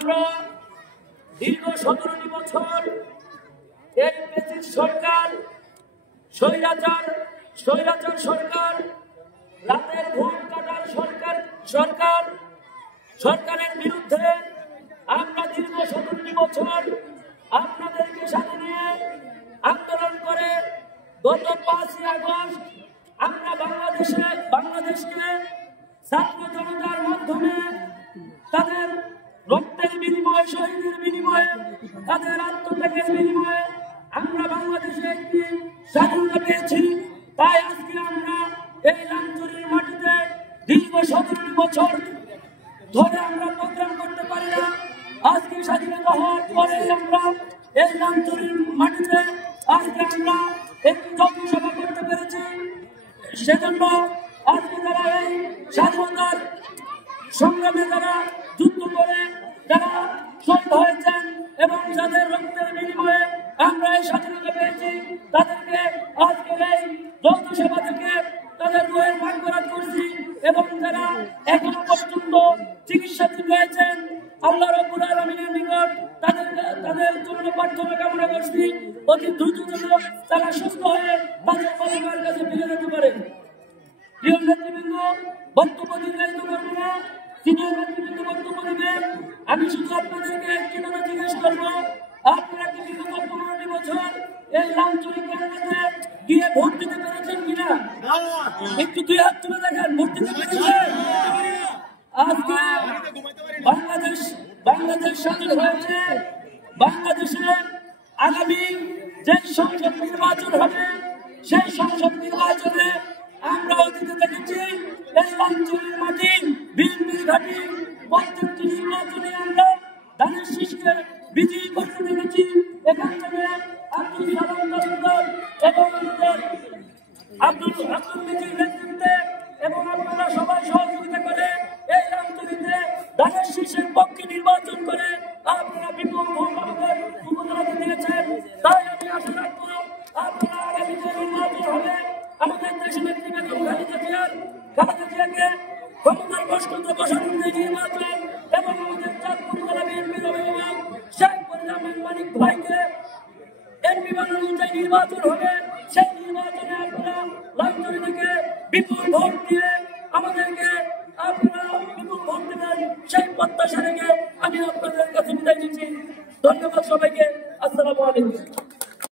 আমরা দীর্ঘ 17 বছর এই ব্রিটিশ সরকার স্বৈরাচার সরকার রাতের ঘুম কাটার সরকারের বিরুদ্ধে আমরা দীর্ঘ 17 বছর আপনাদেরকে সাথে নিয়ে আন্দোলন করে গত 5ই আগস্ট আমরা বাংলাদেশকে ছাত্র জনতার মাধ্যমে তাদের রক্তের বিনিময়ে শহীদের বিনিময়ে তাদের আত্মত্যাগের বিনিময়ে আমরা বাংলাদেশে একটি স্বাধীনতা পেয়েছি। তাই আজকে আমরা এই লাঞ্চুরির মাটিতে দীর্ঘ 17 বছর ধরে আমরা প্রোগ্রাম করতে পারি না। আজকে স্বাধীনতা হওয়ার পরে আমরা এই লাঞ্চুরির মাটিতে আজকে আমরা একটি জনসভা করতে পেরেছি। সেজন্য আজকে যারা এই স্বাধীনতার সংগ্রামে যারা যুদ্ধ করে যারা শহীদ হয়েছেন এবং যাদের রক্তের বিনিময়ে আমরা এই স্বাধীনতা পেয়েছি তাদেরকে আজকের এই যৌথ সভা থেকে তাদের রুহের মাগফিরাত করছি এবং যারা এখনো পর্যন্ত চিকিৎসাধীন রয়েছেন আল্লাহ রাব্বুল আলামিনের নিকট তাদের জন্য প্রার্থনা কামনা করছি অতি দ্রুত যেন তারা সুস্থ হয়ে তাদের পরিবারের কাছে ফিরে যেতে পারে। প্রিয় নেতৃবৃন্দ, বক্তব্য দীর্ঘায়িত করব না, সিনিয়র নেতৃবৃন্দ বক্তব্য দেবেন। আমি শুধু আপনাদেরকে একটি কথা জিজ্ঞেস করবো, আপনারা কি বিগত 15 বছর এই লাঞ্চুরি কেন্দ্রে গিয়ে ভোট দিতে পেরেছেন কিনা? একটু দুই হাত তুলে দেখেন, ভোট দিতে পেরেছেন? আজকে বাংলাদেশ স্বাধীন হয়েছে। বাংলাদেশে আগামী যে সংসদ নির্বাচন হবে সেই সংসদ নির্বাচনে আমরা অতীতে দেখেছি এই লাঞ্চুরির মাটি বিএনপির ঘাঁটি প্রত্যেকটি নির্বাচনে আমরা ধানের শীষকে বিজয়ী করতে দেখেছি। এখান থেকে আব্দুল সালাম তালুকদার এবং আব্দুল মিজির নেতৃত্বে এবং আপনারা সবাই সহযোগিতা করে এই লাঞ্চুরিতে ধানের শীষের পক্ষে নির্বাচন করে আপনারা বিপুল ভোট আমাদের উপজেলাতে দিয়েছেন। তাই আমি আশা রাখবো আপনারা আগামী যে নির্বাচন হবে আমাদের দেশের নেত্রী বেগম খালেদা জিয়াকে ক্ষমতার বসতে বসানোর যে নির্বাচন এবং আমাদের চাঁদপুর জেলা বিএনপির অভিভাবক শেখ পরিজামান মানিক ভাইকে এমপি বানানোর যে নির্বাচন হবে সেই নির্বাচনে আপনারা লাঞ্চুরি থেকে বিপুল ভোট দিয়ে আমাদেরকে আপনারা বিপুল ভোট দেবেন সেই প্রত্যাশা রেখে আমি আপনাদের কাছে বিদায় নিচ্ছি। ধন্যবাদ সবাইকে। আসসালামু আলাইকুম।